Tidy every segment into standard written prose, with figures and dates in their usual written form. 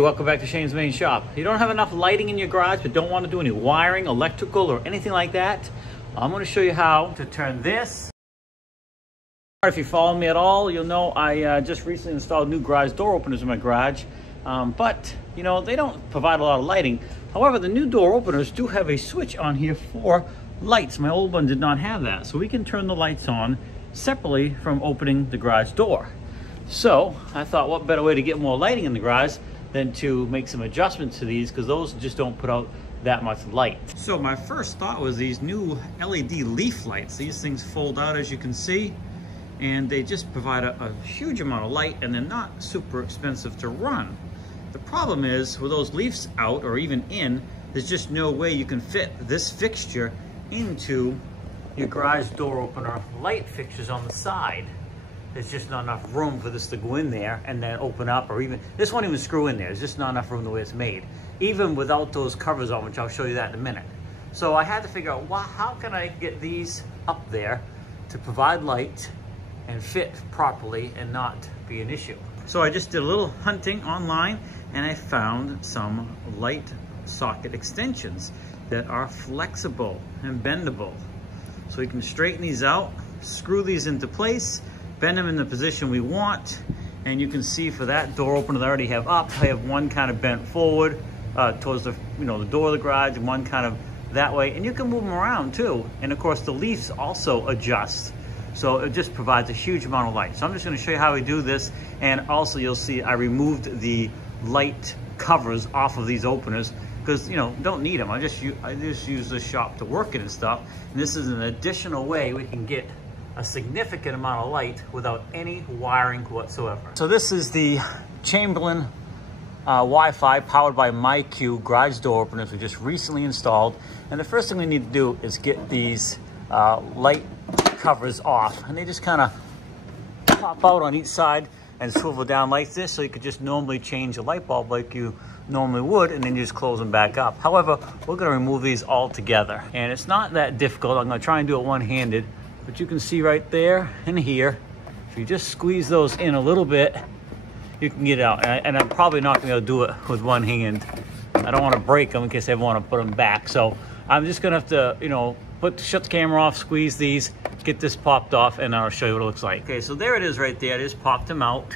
Welcome back to Shane's Main Shop. You don't have enough lighting in your garage but don't want to do any wiring, electrical, or anything like that? I'm going to show you how to turn this. If you follow me at all, you'll know I just recently installed new garage door openers in my garage. But, you know, they don't provide a lot of lighting. However, the new door openers do have a switch on here for lights. My old one did not have that. So we can turn the lights on separately from opening the garage door. So I thought, what better way to get more lighting in the garage than to make some adjustments to these, because those just don't put out that much light. So my first thought was these new LED leaf lights. These things fold out, as you can see, and they just provide a huge amount of light, and they're not super expensive to run. The problem is, with those leaves out or even in, there's just no way you can fit this fixture into your garage door opener light fixtures on the side. There's just not enough room for this to go in there and then open up, or even, this won't even screw in there. There's just not enough room the way it's made, even without those covers on, which I'll show you that in a minute. So I had to figure out, well, how can I get these up there to provide light and fit properly and not be an issue? So I just did a little hunting online and I found some light socket extensions that are flexible and bendable. So we can straighten these out, screw these into place, bend them in the position we want, and you can see for that door opener that I already have up, I have one kind of bent forward towards the, the door of the garage, and one kind of that way, and you can move them around too. And of course the leaves also adjust, so it just provides a huge amount of light. So I'm just going to show you how we do this, and also you'll see I removed the light covers off of these openers because don't need them. I just use the shop to work it and stuff, and this is an additional way we can get a significant amount of light without any wiring whatsoever. So this is the Chamberlain Wi-Fi powered by MyQ garage door openers we just recently installed. And the first thing we need to do is get these light covers off. And they just kind of pop out on each side and swivel down like this, so you could just normally change a light bulb like you normally would, and then you just close them back up. However, we're going to remove these all together. And it's not that difficult. I'm going to try and do it one-handed. But you can see right there and here, if you just squeeze those in a little bit, you can get it out. And I'm probably not gonna be able to do it with one hand. I don't want to break them in case I want to put them back. So I'm just gonna have to, shut the camera off, squeeze these, get this popped off, and I'll show you what it looks like. Okay, so there it is right there. I just popped them out.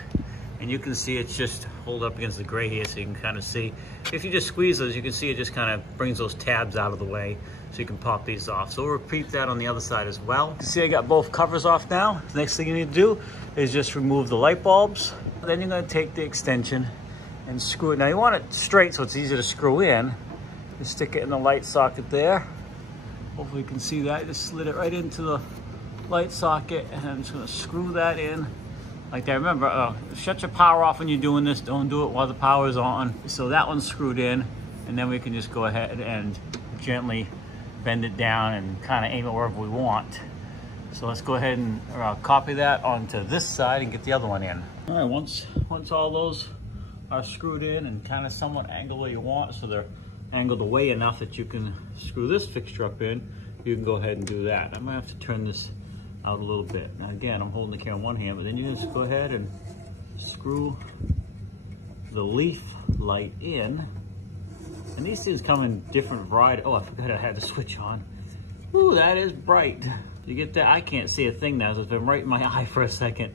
And you can see it's just hold up against the gray here, so you can kind of see. If you just squeeze those, you can see it just kind of brings those tabs out of the way, so you can pop these off. So we'll repeat that on the other side as well. You can see I got both covers off now. The next thing you need to do is just remove the light bulbs. Then you're going to take the extension and screw it. Now you want it straight so it's easy to screw in. Just stick it in the light socket there. Hopefully you can see that. I just slid it right into the light socket, and I'm just going to screw that in. Like that. Remember, shut your power off when you're doing this. Don't do it while the power is on. So that one's screwed in, and then we can just go ahead and gently bend it down and kind of aim it wherever we want. So let's go ahead and copy that onto this side and get the other one in. All right, once all those are screwed in and kind of somewhat angled where you want, so they're angled away enough that you can screw this fixture up in, you can go ahead and do that. I'm gonna have to turn this out a little bit. Now again, I'm holding the camera in one hand, but then you just go ahead and screw the leaf light in. And these things come in different variety. Oh, I forgot I had the switch on. Ooh, that is bright. You get that? I can't see a thing now, so it's been right in my eye for a second.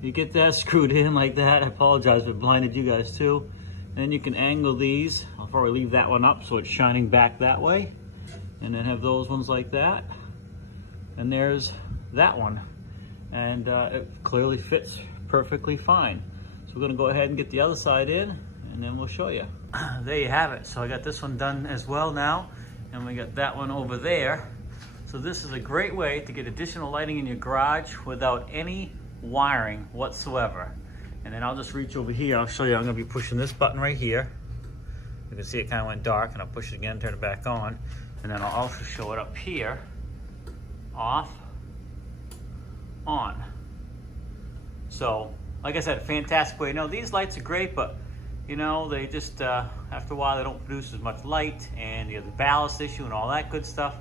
You get that screwed in like that. I apologize if it blinded you guys too. And then you can angle these. I'll probably leave that one up so it's shining back that way. And then have those ones like that. And there's that one, and it clearly fits perfectly fine. So we're going to go ahead and get the other side in, and then we'll show you. There you have it. So I got this one done as well now, and we got that one over there. So this is a great way to get additional lighting in your garage without any wiring whatsoever. And then I'll just reach over here. I'll show you. I'm going to be pushing this button right here. You can see it kind of went dark, and I'll push it again, turn it back on, and then I'll also show it up here. Off, on. So like I said, fantastic way. These lights are great, but they just after a while they don't produce as much light, and you have the ballast issue and all that good stuff.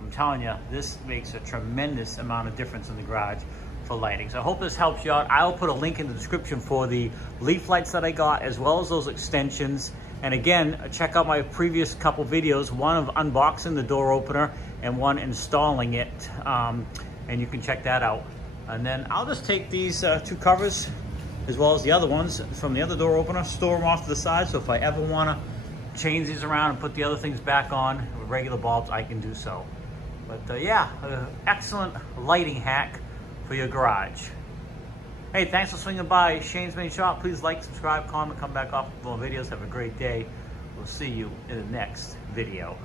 I'm telling you, this makes a tremendous amount of difference in the garage for lighting. So I hope this helps you out. I'll put a link in the description for the leaf lights that I got, as well as those extensions. And again, check out my previous couple videos, one of unboxing the door opener and one installing it. And you can check that out. And then I'll just take these two covers, as well as the other ones from the other door opener, store them off to the side. So if I ever want to change these around and put the other things back on with regular bulbs, I can do so. But yeah, excellent lighting hack for your garage. Hey, thanks for swinging by Shane's Main Shop. Please like, subscribe, comment, come back off with more videos. Have a great day. We'll see you in the next video.